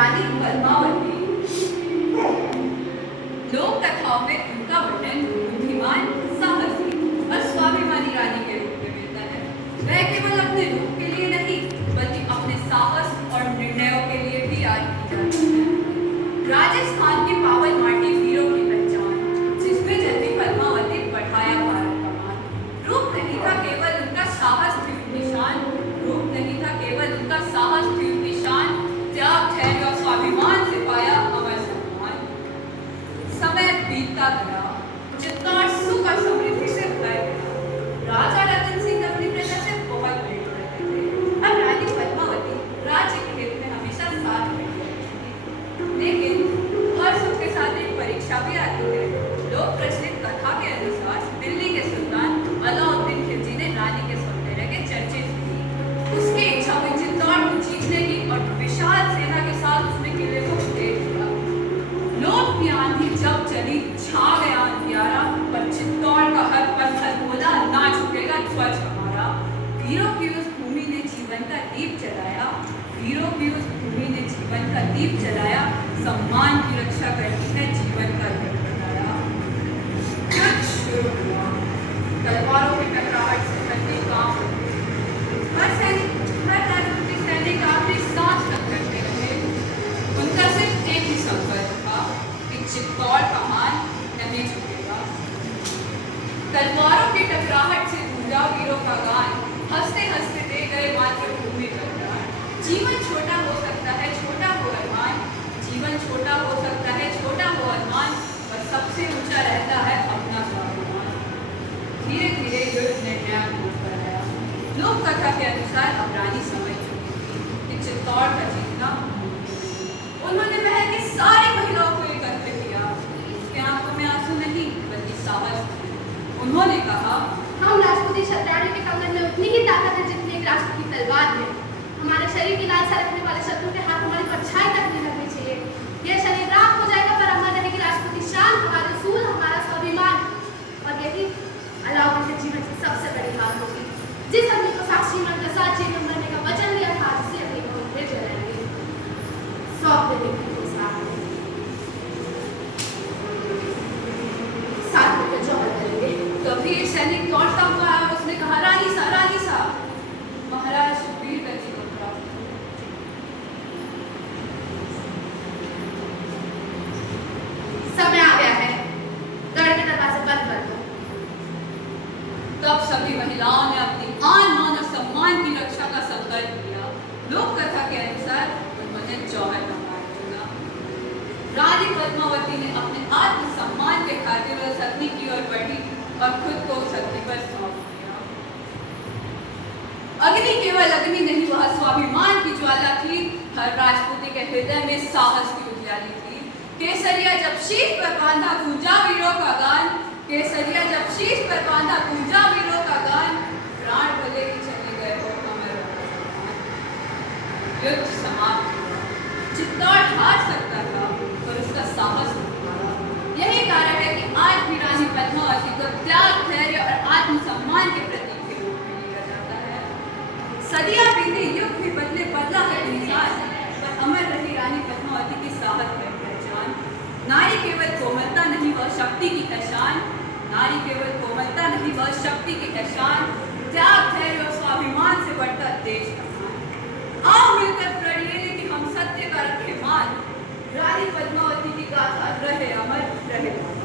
रानी पद्मावती। लोक कथाओं में उनका वर्णन बुद्धिमान, साहसी और स्वाभिमानी रानी के रूप में मिलता है। वह केवल अपने रूप के लिए नहीं बल्कि अपने साहस और निर्णयों के लिए भी याद की जाती है। राजस्थान की पावन माटी वीरों की पहचान, जिसमें जन्मी पद्मावती बढ़ाया भारत का मान। रूप नहीं था केवल उनका साहस थी उनकी शान, रूप नहीं था केवल उनका साहस थी उनकी शान, त्याग, धैर्य और स्वाभिमान से पाया अमर सम्मान। समय बीतता गया, चित्तौड़ सुख और समृद्धि से भर गया। राजा रतन सिंह अपनी प्रजा से बहुत प्रेम करते थे। अब रानी पद्मावती राज्य के हित में हमेशा साथ बैठी रहती थी। लेकिन हर सुख के साथ एक परीक्षा भी आती है। लोक प्रचलित कथा के अनुसार दिल्ली के सुल्तान अलाउद्दीन खिलजी ने रानी के सौंदर्य के चर्चे की। उसकी इच्छा हुई चित्तौड़ को जीतने की और विशाल सेना के साथ उसने किले को घेर लिया। लोक की आंधी जब चली, छा गया अंधियारा, पर चित्तौड़ का हर पत्थर बोला, ना झुकेगा ध्वज हमारा। वीरों की उस भूमि ने जीवन का दीप जलाया, वीरों की उस भूमि ने जीवन का दीप जलाया, सम्मान की रक्षा करती है जीवन का दीप जलाया। युद्ध शुरू हुआ, तलवारों की टकराहट से धरती कांप उठी। हर राजपूती सैनिक आखिरी सांस तक करते रहे। उनका सिर्फ एक ही संकल्प था कि चित्तौड़ का मान नहीं झुकेगा। तलवारों की टकराहट से गूंजा वीरों का गान, हंसते हंसते दे गए मातृभूमि पर प्राण। जीवन छोटा हो सकता है, छोटा हो अरमान, जीवन छोटा हो सकता है, छोटा हो अरमान, और सबसे ऊंचा रहता है अपना स्वाभिमान। धीरे धीरे युद्ध निर्णायक रूप पर आया। लोक कथा के अनुसार अब रानी समझ चुकी थी कि चित्तौड़ का जीतना। उन्होंने महल की सारी महिलाओं को एकत्र किया। उसके आंखों में आंसू नहीं बल्कि साहस थे। उन्होंने कहा, हम राजपूती क्षत्रियों के कमर में उतनी ही ताकत है जितनी एक राष्ट्र की तलवार है। हमारे शरीर की लालसा रखने वाले शत्रु के हाथ हमारी परछाई तक नहीं लगनी चाहिए। यह शरीर राख हो जाएगा पर अमर रहेगी राजपूती शान, हमारे सूल, हमारा स्वाभिमान। और यही अलाउद्दीन के जीवन की सबसे बड़ी हार होगी। जिस आदमी को साक्षी मंत्र साक्षी में मरने का वचन दिया था, जिसे अपनी बहुत भेज जलाएंगे, सौंप देने की साथ में जौहर करेंगे। तभी एक सैनिक दौड़ता हुआ और उसने कहा, रानी सा। महाराज वीरगति को प्राप्त हुआ। समय आ गया है, गढ़ के दरवाजे बंद कर दो। तब सभी महिलाओं ने अपनी आन मान और सम्मान की रक्षा का संकल्प लिया। लोक कथा के अनुसार उन्होंने जौहर का मार्ग चुना। रानी पद्मावती ने अपने आत्मसम्मान के खातिर उस अग्नि की ओर बढ़ी और खुद को उस अग्नि पर सौंप दिया। अग्नि केवल अग्नि नहीं, वह स्वाभिमान की ज्वाला थी। हर राजपूती के हृदय में साहस की उजियारी थी। केसरिया जब शीश पर बांधा, गूंजा वीरों का गान। केसरिया जब शीश पर बांधा, गूंजा वीरों का गान। प्राण भले ही चले गए हो अमर युद्ध समाप्त हुआ। चित्तौड़ हार सकता था पर उसका साहस नहीं हारा। यही कारण है कि आज भी रानी पद्मावती को त्याग, धैर्य और आत्मसम्मान के प्रतीक के रूप में लिया जाता है। सदियां बीते, युग भी बदले, बदला है इंसान, पर अमर रही रानी पद्मावती की साहस है पहचान। नारी केवल कोमलता नहीं, वह शक्ति की पहचान। नारी केवल कोमलता नहीं, वह शक्ति की पहचान। त्याग, धैर्य और स्वाभिमान से बढ़ता देश का मान। आओ मिलकर प्रण लें कि हम सत्य का रखें मान। रानी पद्मावती की गाथा रहे अमर, रहे मान।